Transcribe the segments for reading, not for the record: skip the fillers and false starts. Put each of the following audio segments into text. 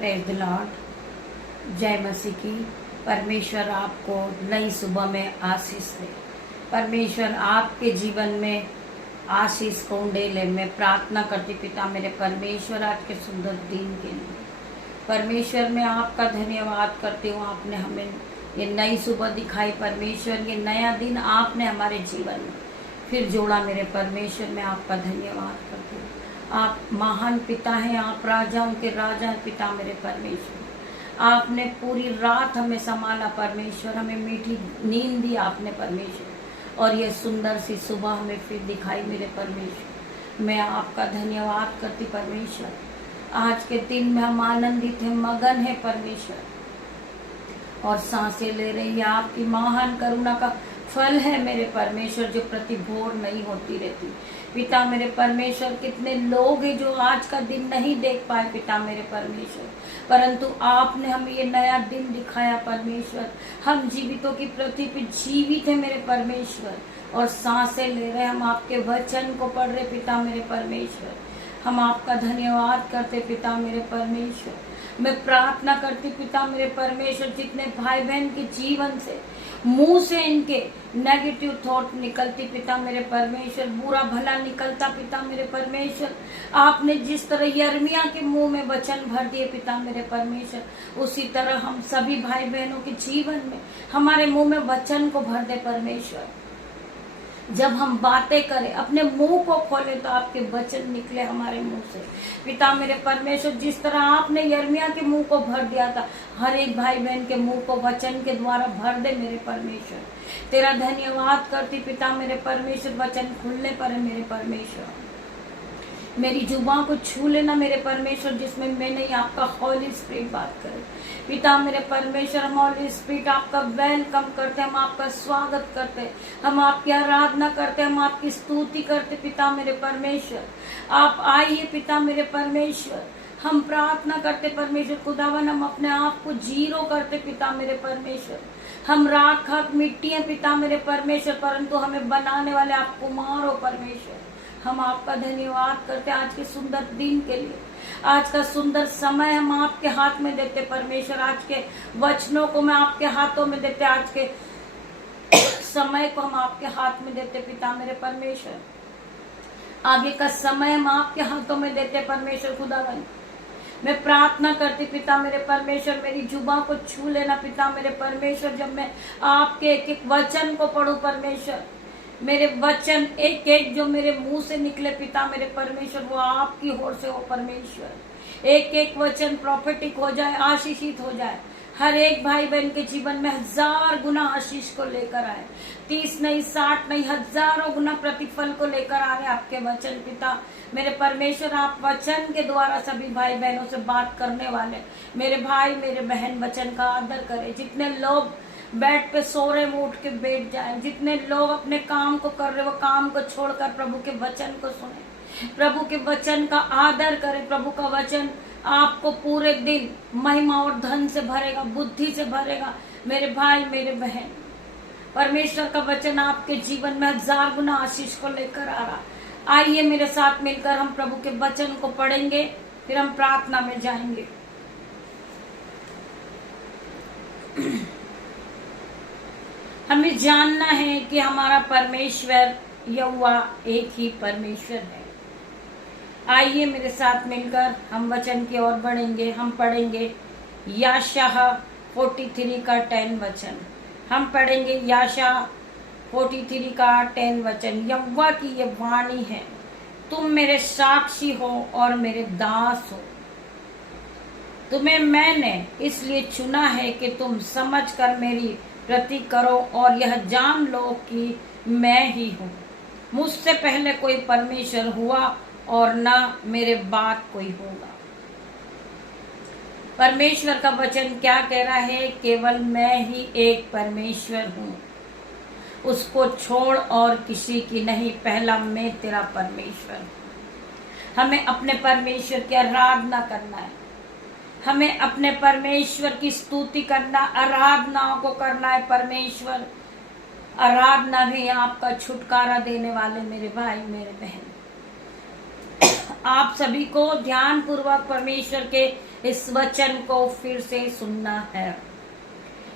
Praise the Lord. जय मसीह की। परमेश्वर आपको नई सुबह में आशीष दे। परमेश्वर आपके जीवन में आशीष को उंडेले। मैं प्रार्थना करती पिता मेरे परमेश्वर आज के सुंदर दिन के लिए। परमेश्वर मैं आपका धन्यवाद करती हूँ। आपने हमें ये नई सुबह दिखाई। परमेश्वर ये नया दिन आपने हमारे जीवन में फिर जोड़ा। मेरे परमेश्वर मैं आपका धन्यवाद करती हूँ। आप महान पिता हैं, आप राजाओं के राजा हैं पिता मेरे परमेश्वर। आपने पूरी रात हमें संभाला परमेश्वर, हमें मीठी नींद दी आपने परमेश्वर, और ये सुंदर सी सुबह हमें फिर दिखाई मेरे परमेश्वर। मैं आपका धन्यवाद करती परमेश्वर। आज के दिन में हम आनंदित हैं, मगन है परमेश्वर, और सांसें ले रही है। आपकी महान करुणा का फल है मेरे परमेश्वर, जो प्रति भोर नहीं होती रहती पिता मेरे परमेश्वर। कितने लोग हैं जो आज का दिन नहीं देख पाए पिता मेरे परमेश्वर, परंतु आपने हमें ये नया दिन दिखाया परमेश्वर। हम जीवितों की पृथ्वी पे जीवित है मेरे परमेश्वर, और सांसें ले रहे। हम आपके वचन को पढ़ रहे पिता मेरे परमेश्वर। हम आपका धन्यवाद करते पिता मेरे परमेश्वर। मैं प्रार्थना करती पिता मेरे परमेश्वर, जितने भाई बहन के जीवन से मुंह से इनके नेगेटिव थॉट निकलती पिता मेरे परमेश्वर, बुरा भला निकलता पिता मेरे परमेश्वर। आपने जिस तरह यर्मिया के मुंह में वचन भर दिए पिता मेरे परमेश्वर, उसी तरह हम सभी भाई बहनों के जीवन में हमारे मुंह में वचन को भर दे परमेश्वर। जब हम बातें करें, अपने मुंह को खोले, तो आपके वचन निकले हमारे मुंह से पिता मेरे परमेश्वर। जिस तरह आपने यर्मिया के मुंह को भर दिया था, हर एक भाई बहन के मुंह को वचन के द्वारा भर दे मेरे परमेश्वर। तेरा धन्यवाद करती पिता मेरे परमेश्वर। वचन खुलने पर है मेरे परमेश्वर। मेरी जुबान को छू लेना मेरे परमेश्वर, जिसमें मैं नहीं आपका हॉली स्पिरिट बात करे पिता मेरे परमेश्वर। हम हॉली स्पिरिट आपका वेलकम करते, हम आपका स्वागत करते, हम आपकी आराधना करते, हम आपकी स्तुति करते पिता मेरे परमेश्वर। आप आइए पिता मेरे परमेश्वर। हम प्रार्थना करते परमेश्वर खुदावन, हम अपने आप को जीरो करते पिता मेरे परमेश्वर। हम राख मिट्टी है पिता मेरे परमेश्वर, परंतु हमें बनाने वाले आप कुमार हो परमेश्वर। हम आपका धन्यवाद करते आज के सुंदर दिन के लिए। आज का सुंदर समय हम आपके हाथ में देते परमेश्वर। आज के वचनों को मैं आपके हाथों में देते, आज के समय को हम आपके हाथ में देते पिता मेरे परमेश्वर। आगे का समय हम आपके हाथों में देते परमेश्वर खुदावन। मैं प्रार्थना करती पिता मेरे परमेश्वर, मेरी जुबान को छू लेना पिता मेरे परमेश्वर। जब मैं आपके एक एक वचन को पढ़ूं परमेश्वर, मेरे वचन एक एक जो मेरे मुंह से निकले पिता मेरे परमेश्वर, वो आपकी ओर से हो परमेश्वर। एक एक वचन प्रॉफिटिक हो जाए, आशीषित हो जाए। हर एक भाई बहन के जीवन में 1000 गुना आशीष को लेकर आए। 30 नहीं, 60 नहीं, हजारों गुना प्रतिफल को लेकर आ रहे आपके वचन पिता मेरे परमेश्वर। आप वचन के द्वारा सभी भाई बहनों से बात करने वाले मेरे भाई मेरे बहन वचन का आदर करें। जितने लोग बेड पे सो रहे वो उठ के बैठ जाएं। जितने लोग अपने काम को कर रहे वो काम को छोड़कर प्रभु के वचन को सुने, प्रभु के वचन का आदर करें। प्रभु का वचन आपको पूरे दिन महिमा और धन से भरेगा, बुद्धि से भरेगा मेरे भाई मेरे बहन। परमेश्वर का वचन आपके जीवन में 1000 गुना आशीष को लेकर आ रहा। आइए मेरे साथ मिलकर हम प्रभु के वचन को पढ़ेंगे, फिर हम प्रार्थना में जाएंगे। हमें जानना है कि हमारा परमेश्वर यहोवा एक ही परमेश्वर है। आइए मेरे साथ मिलकर हम वचन की ओर बढ़ेंगे। हम पढ़ेंगे यशायाह 43 का 10 वचन। हम पढ़ेंगे यशायाह 43 का 10 वचन। यहोवा की ये वाणी है, तुम मेरे साक्षी हो और मेरे दास हो। तुम्हें मैंने इसलिए चुना है कि तुम समझकर मेरी प्रति करो और यह जान लो कि मैं ही हूँ। मुझसे पहले कोई परमेश्वर हुआ और न मेरे बाद कोई होगा। परमेश्वर का वचन क्या कह रहा है? केवल मैं ही एक परमेश्वर हूँ, उसको छोड़ और किसी की नहीं। पहला मैं तेरा परमेश्वर। हमें अपने परमेश्वर की आराधना करना है, हमें अपने परमेश्वर की स्तुति करना, आराधनाओं को करना है। परमेश्वर आराधना भी आपका छुटकारा देने वाले मेरे भाई मेरे बहन। आप सभी को ध्यान पूर्वक परमेश्वर के इस वचन को फिर से सुनना है।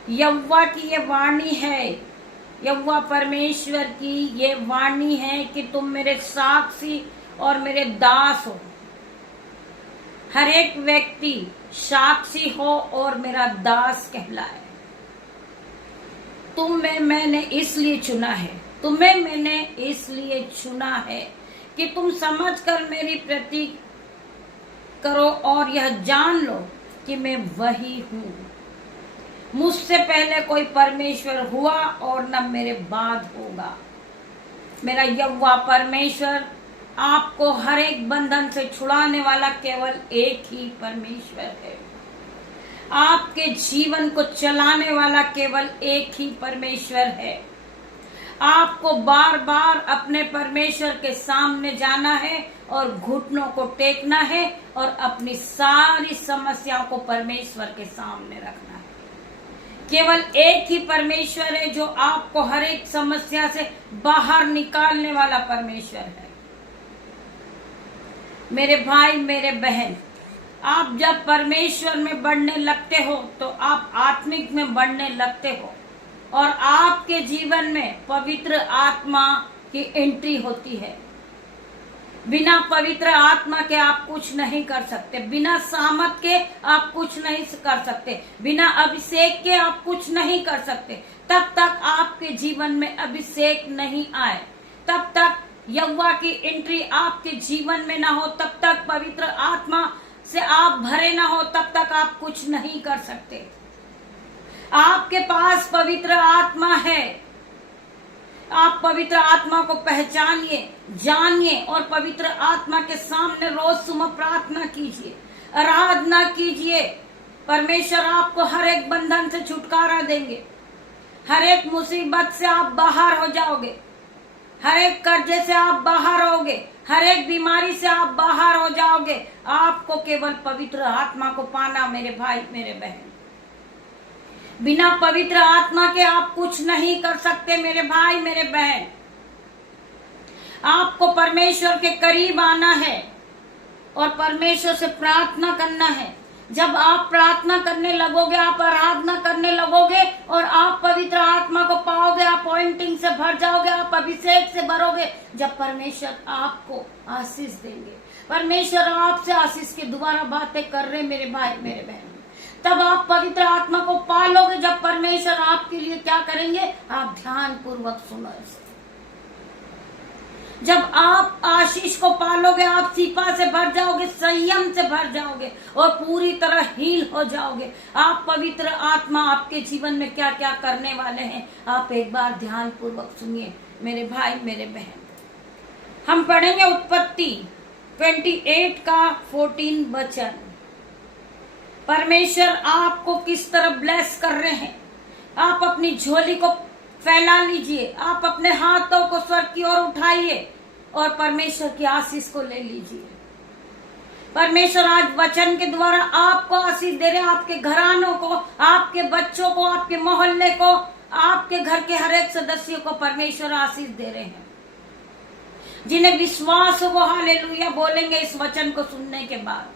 यहोवा की ये वाणी है, यहोवा परमेश्वर की ये वाणी है कि तुम मेरे साक्षी और मेरे दास हो। हर एक व्यक्ति साक्षी हो और मेरा दास कहलाए। मैंने इसलिए चुना है, तुम्हें मैंने इसलिए चुना है कि तुम समझकर मेरी प्रति करो और यह जान लो कि मैं वही हूं। मुझसे पहले कोई परमेश्वर हुआ और न मेरे बाद होगा। मेरा यहोवा परमेश्वर आपको हर एक बंधन से छुड़ाने वाला केवल एक ही परमेश्वर है। आपके जीवन को चलाने वाला केवल एक ही परमेश्वर है। आपको बार बार अपने परमेश्वर के सामने जाना है और घुटनों को टेकना है और अपनी सारी समस्याओं को परमेश्वर के सामने रखना है। केवल एक ही परमेश्वर है जो आपको हर एक समस्या से बाहर निकालने वाला परमेश्वर है। मेरे भाई, मेरे बहन, आप जब परमेश्वर में बढ़ने लगते हो तो आप आत्मिक में बढ़ने लगते हो और आपके जीवन में पवित्र आत्मा की एंट्री होती है। बिना पवित्र आत्मा के आप कुछ नहीं कर सकते, बिना सामर्थ के आप कुछ नहीं कर सकते, बिना अभिषेक के आप कुछ नहीं कर सकते। तब तक आपके जीवन में अभिषेक नहीं आए, तब तक यहोवा की एंट्री आपके जीवन में ना हो, तब तक पवित्र आत्मा से आप भरे ना हो, तब तक आप कुछ नहीं कर सकते। आपके पास पवित्र आत्मा है। आप पवित्र आत्मा को पहचानिए, जानिए और पवित्र आत्मा के सामने रोज सुबह प्रार्थना कीजिए, आराधना कीजिए। परमेश्वर आपको हर एक बंधन से छुटकारा देंगे, हर एक मुसीबत से आप बाहर हो जाओगे, हर एक कर्जे से आप बाहर होगे, हर एक बीमारी से आप बाहर हो जाओगे। आपको केवल पवित्र आत्मा को पाना मेरे भाई, मेरे बहन। बिना पवित्र आत्मा के आप कुछ नहीं कर सकते मेरे भाई, मेरे बहन। आपको परमेश्वर के करीब आना है और परमेश्वर से प्रार्थना करना है। जब आप प्रार्थना करने लगोगे, आप आराधना करने लगोगे और आप पवित्र आत्मा को पाओगे, आप पॉइंटिंग से भर जाओगे, आप अभिषेक से भरोगे। जब परमेश्वर आपको आशीष देंगे, परमेश्वर आपसे आशीष की दोबारा बातें कर रहे मेरे भाई, मेरे बहन, तब आप पवित्र आत्मा को पालोगे। जब परमेश्वर आपके लिए क्या करेंगे, आप ध्यान पूर्वक सुनो। जब आप आशीष को पालोगे, आप सिपा से भर जाओगे, संयम से भर जाओगे और पूरी तरह हील हो जाओगे। आप पवित्र आत्मा आपके जीवन में क्या क्या करने वाले हैं, आप एक बार ध्यान पूर्वक सुनिए मेरे भाई, मेरे बहन। हम पढ़ेंगे उत्पत्ति 28 का 14 वचन। परमेश्वर आपको किस तरह ब्लेस कर रहे हैं। आप अपनी झोली को फैला लीजिए, आप अपने हाथों को स्वर्ग की ओर उठाइए और परमेश्वर की आशीष को ले लीजिए। परमेश्वर आज वचन के द्वारा आपको आशीष दे रहे हैं, आपके घरानों को, आपके बच्चों को, आपके मोहल्ले को, आपके घर के हर एक सदस्य को परमेश्वर आशीष दे रहे हैं। जिन्हें विश्वास हो वो हालेलुया बोलेंगे इस वचन को सुनने के बाद।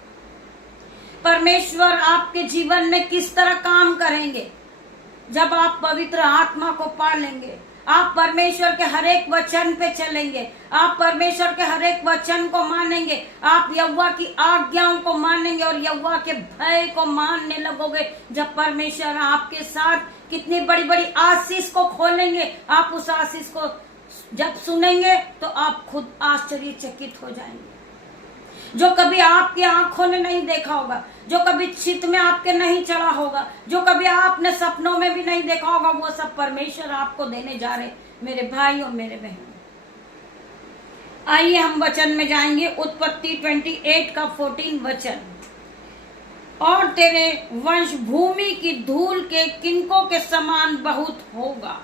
परमेश्वर आपके जीवन में किस तरह काम करेंगे, जब आप पवित्र आत्मा को पा लेंगे, आप परमेश्वर के हर एक वचन पे चलेंगे, आप परमेश्वर के हर एक वचन को मानेंगे, आप यहोवा की आज्ञाओं को मानेंगे और यहोवा के भय को मानने लगोगे। जब परमेश्वर आपके साथ कितनी बड़ी बड़ी आशीष को खोलेंगे, आप उस आशीष को जब सुनेंगे तो आप खुद आश्चर्यचकित हो जाएंगे। जो कभी आपकी आंखों ने नहीं देखा होगा, जो कभी चित्त में आपके नहीं चढ़ा होगा, जो कभी आपने सपनों में भी नहीं देखा होगा, वो सब परमेश्वर आपको देने जा रहे मेरे भाई और मेरे बहन। आइए हम वचन में जाएंगे। उत्पत्ति 28 का 14 वचन। और तेरे वंश भूमि की धूल के किनकों के समान बहुत होगा।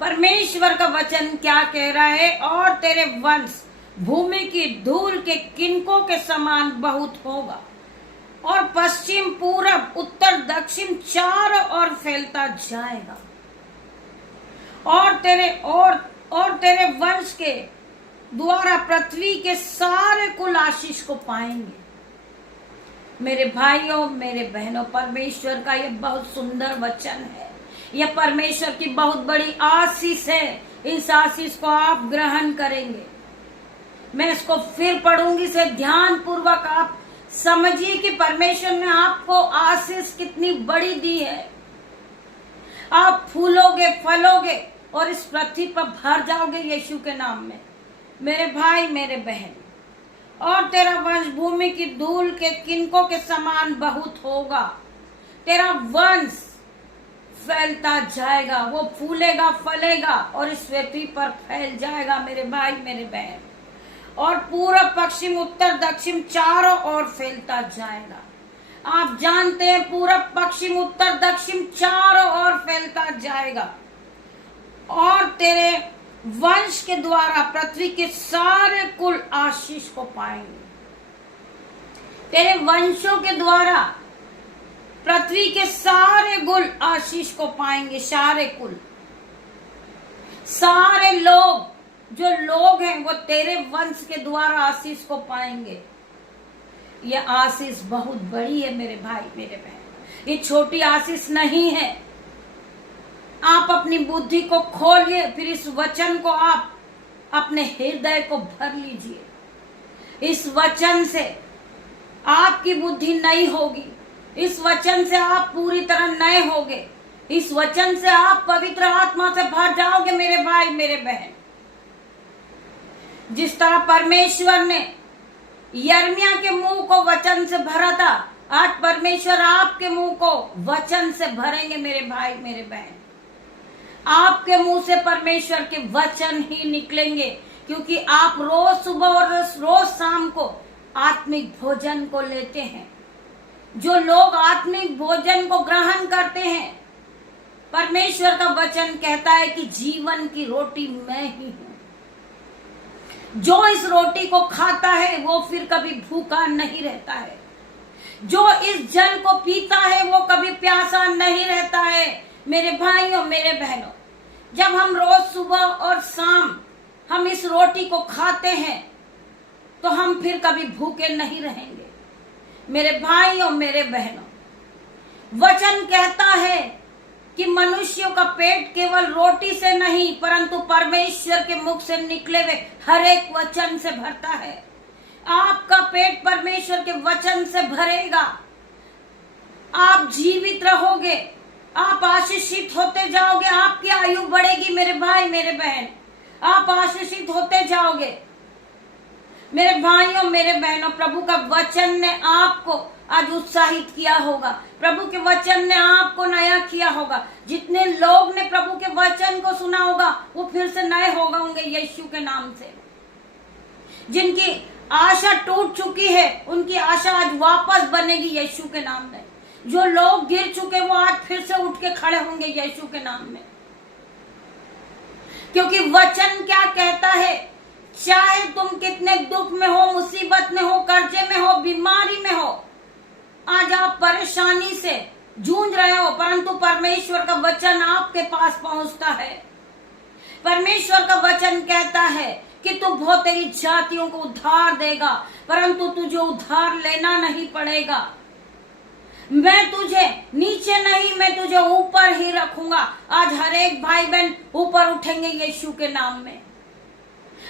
परमेश्वर का वचन क्या कह रहा है? और तेरे वंश भूमि की धूल के किनकों के समान बहुत होगा और पश्चिम, पूरब, उत्तर, दक्षिण चारों ओर फैलता जाएगा। और तेरे वंश के द्वारा पृथ्वी के सारे कुल आशीष को पाएंगे। मेरे भाइयों, मेरे बहनों, परमेश्वर का ये बहुत सुंदर वचन है। यह परमेश्वर की बहुत बड़ी आशीष है। इस आशीष को आप ग्रहण करेंगे। मैं इसको फिर पढ़ूंगी, से ध्यान पूर्वक आप समझिए कि परमेश्वर ने आपको आशीष कितनी बड़ी दी है। आप फूलोगे, फलोगे और इस पृथ्वी पर भर जाओगे यीशु के नाम में, मेरे भाई, मेरे बहन। और तेरा वंश भूमि की धूल के किनकों के समान बहुत होगा। तेरा वंश फैलता जाएगा, वो फूलेगा, फलेगा और इस पृथ्वी पर फैल जाएगा, मेरे भाई, मेरे बहन। और पूर्व, पश्चिम, उत्तर, दक्षिण चारों ओर फैलता जाएगा। आप जानते हैं, पूर्व, पश्चिम, उत्तर, दक्षिण चारों ओर फैलता जाएगा। और तेरे वंश के द्वारा पृथ्वी के सारे कुल आशीष को पाएंगे। तेरे वंशों के द्वारा पृथ्वी के सारे कुल आशीष को पाएंगे। सारे कुल, सारे लोग, जो लोग हैं वो तेरे वंश के द्वारा आशीष को पाएंगे। यह आशीष बहुत बड़ी है मेरे भाई, मेरे बहन। ये छोटी आशीष नहीं है। आप अपनी बुद्धि को खोलिए, फिर इस वचन को आप अपने हृदय को भर लीजिए। इस वचन से आपकी बुद्धि नई होगी। इस वचन से आप पूरी तरह नए होगे। इस वचन से आप पवित्र आत्मा से भर जाओगे मेरे भाई, मेरे बहन। जिस तरह परमेश्वर ने यिर्मयाह के मुंह को वचन से भरा था, आज परमेश्वर आपके मुंह को वचन से भरेंगे मेरे भाई, मेरे बहन। आपके मुंह से परमेश्वर के वचन ही निकलेंगे, क्योंकि आप रोज सुबह और रोज शाम को आत्मिक भोजन को लेते हैं। जो लोग आत्मिक भोजन को ग्रहण करते हैं, परमेश्वर का वचन कहता है कि जीवन की रोटी मैं ही हूं। जो इस रोटी को खाता है वो फिर कभी भूखा नहीं रहता है। जो इस जल को पीता है वो कभी प्यासा नहीं रहता है। मेरे भाइयों, मेरे बहनों, जब हम रोज सुबह और शाम हम इस रोटी को खाते हैं तो हम फिर कभी भूखे नहीं रहेंगे। मेरे भाइयों, मेरे बहनों, वचन कहता है कि मनुष्यों का पेट केवल रोटी से नहीं परंतु परमेश्वर के मुख से निकले हुए हर एक वचन से भरता है। आपका पेट परमेश्वर के वचन से भरेगा। आप जीवित रहोगे, आप आशीषित होते जाओगे, आपकी आयु बढ़ेगी मेरे भाई, मेरे बहन। आप आशीषित होते जाओगे मेरे भाइयों, मेरे बहनों। प्रभु का वचन ने आपको आज उत्साहित किया होगा। प्रभु के वचन ने आपको नया किया होगा। जितने लोग ने प्रभु के वचन को सुना होगा वो फिर से नए हो गए होंगे यीशु के नाम से। जिनकी आशा टूट चुकी है उनकी आशा आज वापस बनेगी यीशु के नाम में। जो लोग गिर चुके वो आज फिर से उठ के खड़े होंगे यीशु के नाम में। क्योंकि वचन क्या कहता है, चाहे तुम कितने दुख में हो, मुसीबत में हो, कर्जे में हो, बीमारी में हो, आज आप परेशानी से जूझ रहे हो, परंतु परमेश्वर का वचन आपके पास पहुंचता है। परमेश्वर का वचन कहता है कि तू बहुत तेरी जातियों को उद्धार देगा, परंतु तुझे उद्धार लेना नहीं पड़ेगा। मैं तुझे नीचे नहीं, मैं तुझे ऊपर ही रखूंगा। आज हर एक भाई बहन ऊपर उठेंगे यीशु के नाम में।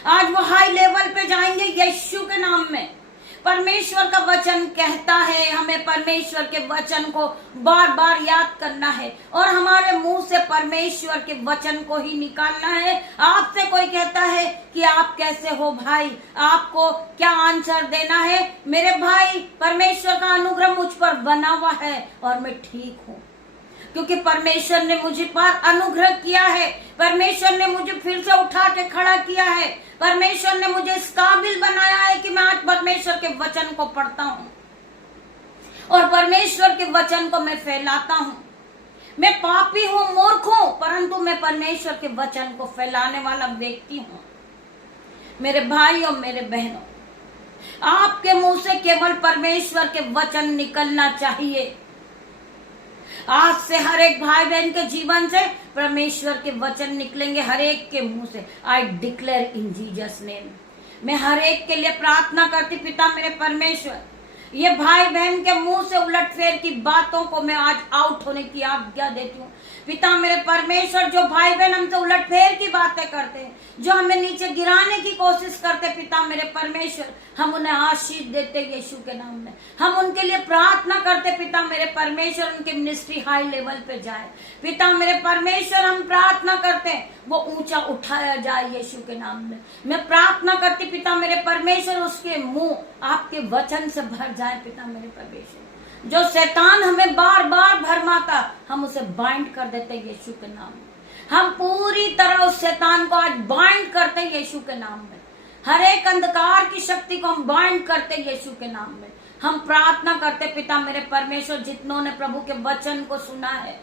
आज वो हाई लेवल पे जाएंगे यीशु के नाम में। परमेश्वर का वचन कहता है हमें परमेश्वर के वचन को बार बार याद करना है और हमारे मुंह से परमेश्वर के वचन को ही निकालना है। आपसे कोई कहता है कि आप कैसे हो भाई, आपको क्या आंसर देना है? मेरे भाई, परमेश्वर का अनुग्रह मुझ पर बना हुआ है और मैं ठीक हूँ, क्योंकि परमेश्वर ने मुझे पर अनुग्रह किया है। परमेश्वर ने मुझे फिर से उठा के खड़ा किया है। परमेश्वर ने मुझे इस काबिल बनाया है कि मैं आज परमेश्वर के वचन को पढ़ता हूँ और परमेश्वर के वचन को मैं फैलाता हूँ। मैं पापी हूँ, मूर्ख हूँ, परंतु मैं परमेश्वर के वचन को फैलाने वाला व्यक्ति हूँ। मेरे भाइयों, मेरे बहनों, आपके मुंह से केवल परमेश्वर के वचन निकलना चाहिए। आज से हर एक भाई बहन के जीवन से परमेश्वर के वचन निकलेंगे, हर एक के मुंह से। I declare in Jesus name. मैं हर एक के लिए प्रार्थना करती, पिता मेरे परमेश्वर, ये भाई बहन के मुंह से उलटफेर की बातों को मैं आज आउट होने की आज्ञा देती हूँ। पिता मेरे परमेश्वर, जो भाई बहन हमसे उलटफेर की बातें करते हैं, जो हमें नीचे गिराने की कोशिश करते, पिता मेरे परमेश्वर, हम उन्हें आशीष देते यीशु के नाम में। हम उनके लिए प्रार्थना करते पिता मेरे परमेश्वर, उनकी मिनिस्ट्री हाई लेवल पे जाए। पिता मेरे परमेश्वर, हम प्रार्थना करते हैं वो ऊंचा उठाया जाए यीशु के नाम में। मैं प्रार्थना करती पिता मेरे परमेश्वर, उसके मुंह आपके वचन से भर जाए पिता मेरे परमेश्वर। जो शैतान हमें बार बार भरमाता, हम उसे बाइंड कर देते यीशु के नाम में। हम पूरी तरह उस शैतान को आज बाइंड करते यीशु के नाम में। हर एक अंधकार की शक्ति को हम बाइंड करते यीशु के नाम में। हम प्रार्थना करते पिता मेरे परमेश्वर, जितनों ने प्रभु के वचन को सुना है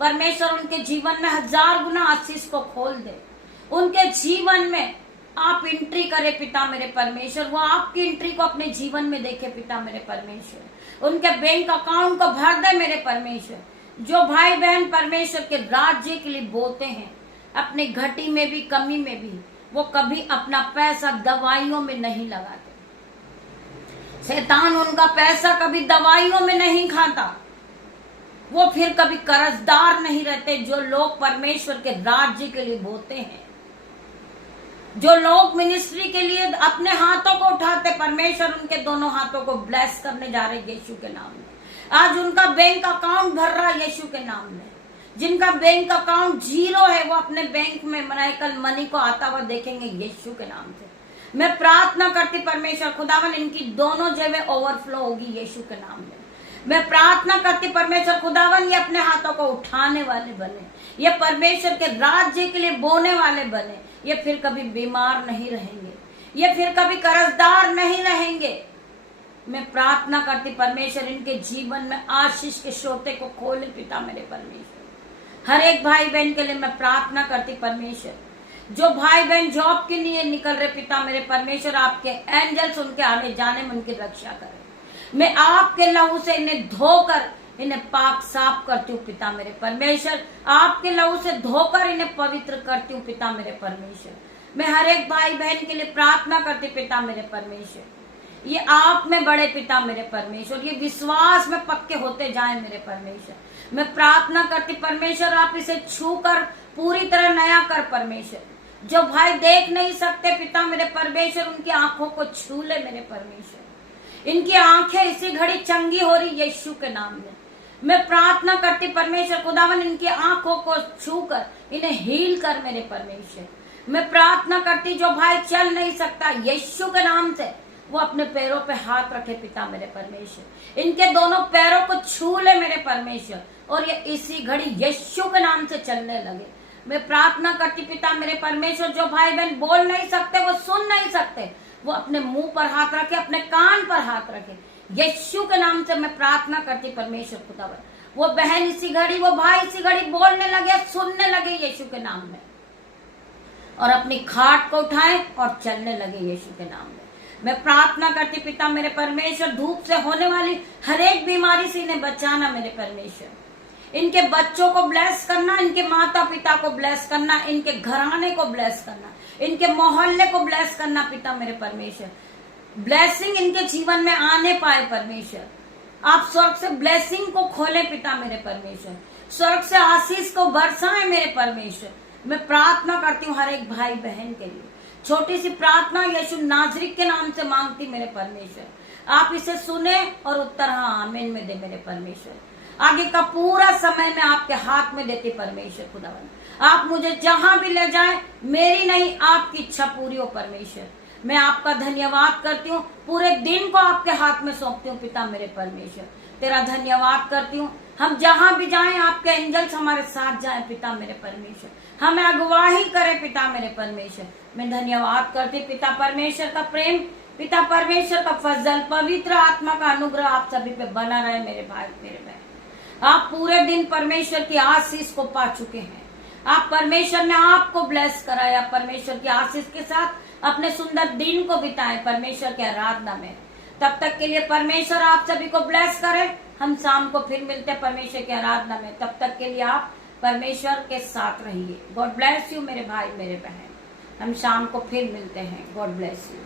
परमेश्वर, उनके जीवन में 1000 गुना आशीष को खोल दे। उनके जीवन में आप एंट्री करे पिता मेरे परमेश्वर, वो आपकी एंट्री को अपने जीवन में देखे पिता मेरे परमेश्वर। उनके बैंक अकाउंट को भर दे मेरे परमेश्वर। जो भाई बहन परमेश्वर के राज्य के लिए बोते हैं, अपने घटी में भी कमी में भी, वो कभी अपना पैसा दवाइयों में नहीं लगाते। शैतान उनका पैसा कभी दवाइयों में नहीं खाता। वो फिर कभी कर्जदार नहीं रहते। जो लोग परमेश्वर के राज्य के लिए बोते हैं, जो लोग मिनिस्ट्री के लिए अपने हाथों को उठाते, परमेश्वर उनके दोनों हाथों को ब्लेस करने जा रहे यीशु के नाम में। आज उनका बैंक अकाउंट भर रहा है यीशु के नाम में। जिनका बैंक अकाउंट 0 है, वो अपने बैंक में मिरेकल मनी को आता हुआ देखेंगे यीशु के नाम से। मैं प्रार्थना करती परमेश्वर खुदावन, इनकी दोनों जेबें ओवरफ्लो होगी यीशु के नाम में। मैं प्रार्थना करती परमेश्वर खुदावन, ये अपने हाथों को उठाने वाले बने, ये परमेश्वर के राज्य के लिए बोने वाले बने। ये फिर कभी बीमार नहीं रहेंगे, ये फिर कभी कर्जदार नहीं रहेंगे। मैं प्रार्थना करती परमेश्वर, इनके जीवन में आशीष के सोते को खोले पिता मेरे परमेश्वर। हर एक भाई बहन के लिए मैं प्रार्थना करती परमेश्वर, जो भाई बहन जॉब के लिए निकल रहे पिता मेरे परमेश्वर, आपके एंजल्स उनके आने जाने में उनकी रक्षा करें। मैं आपके लहू से इन्हें धोकर इन्हें पाक साफ करती हूँ पिता मेरे परमेश्वर। आपके लहू से धोकर इन्हें पवित्र करती हूँ पिता मेरे परमेश्वर। मैं हर एक भाई बहन के लिए प्रार्थना करती पिता मेरे परमेश्वर, ये आप में बड़े पिता मेरे परमेश्वर, ये विश्वास में पक्के होते जाए मेरे परमेश्वर। मैं प्रार्थना करती परमेश्वर, आप इसे छूकर पूरी तरह नया कर परमेश्वर। जो भाई देख नहीं सकते पिता मेरे परमेश्वर, उनकी आंखों को छू ले मेरे परमेश्वर। इनकी आंखें इसी घड़ी चंगी हो रही यीशु के नाम में। मैं प्रार्थना करती परमेश्वर खुदावन, इनकी आंखों को छूकर इन्हें हील कर मेरे परमेश्वर। मैं प्रार्थना करती जो भाई चल नहीं सकता, यीशु के नाम से वो अपने पैरों पे हाथ रखे पिता मेरे परमेश्वर। इनके दोनों पैरों को छू ले मेरे परमेश्वर, और ये इसी घड़ी यीशु के नाम से चलने लगे। मैं प्रार्थना करती पिता मेरे परमेश्वर, जो भाई बहन बोल नहीं सकते, वो सुन नहीं सकते, वो अपने मुंह पर हाथ रखे, अपने कान पर हाथ रखे। यीशु के नाम से मैं प्रार्थना करती परमेश्वर खुदावन, वो बहन इसी घड़ी, वो भाई इसी घड़ी बोलने लगे, सुनने लगे यीशु के नाम में, और अपनी खाट को उठाएं और चलने लगे यीशु के नाम में। मैं प्रार्थना करती पिता मेरे परमेश्वर, धूप से होने वाली हर एक बीमारी से इन्हें बचाना मेरे परमेश्वर। इनके बच्चों को ब्लेस करना, इनके माता पिता को ब्लेस करना, इनके घराने को ब्लेस करना, इनके मोहल्ले को ब्लेस करना पिता मेरे परमेश्वर। ब्लेसिंग इनके जीवन में आने पाए परमेश्वर। आप स्वर्ग से ब्लेसिंग को खोले पिता मेरे परमेश्वर, स्वर्ग से आशीष को बरसाएं मेरे परमेश्वर। मैं प्रार्थना करती हूँ हर एक भाई बहन के लिए। छोटी सी प्रार्थना यीशु नाजरी के नाम से मांगती मेरे परमेश्वर। आप इसे सुने और उत्तर हाँ आमीन में दे मेरे परमेश्वर। आगे का पूरा समय मैं आपके हाथ में देती परमेश्वर खुदावन। आप मुझे जहां भी ले जाएं, मेरी नहीं आपकी इच्छा पूरी हो परमेश्वर। मैं आपका धन्यवाद करती हूँ, पूरे दिन को आपके हाथ में सौंपती हूँ पिता मेरे परमेश्वर। तेरा धन्यवाद करती हूँ। हम जहां भी जाएं, आपके एंजल्स हमारे साथ जाएं पिता मेरे परमेश्वर, हमें अगुवाही करे पिता मेरे परमेश्वर। मैं धन्यवाद करती पिता परमेश्वर का प्रेम, पिता परमेश्वर का फजल, पवित्र आत्मा का अनुग्रह आप सभी पे बना रहे मेरे भाई मेरे बहन। आप पूरे दिन परमेश्वर की आशीष को पा चुके हैं। आप परमेश्वर ने आपको ब्लेस कराया, परमेश्वर की आशीष के साथ अपने सुंदर दिन को बिताए परमेश्वर की आराधना में। तब तक के लिए परमेश्वर आप सभी को ब्लेस करे। हम शाम को फिर मिलते हैं परमेश्वर की आराधना में। तब तक के लिए आप परमेश्वर के साथ रहिए। गॉड ब्लेस यू मेरे भाई मेरे बहन। हम शाम को फिर मिलते हैं। God bless you.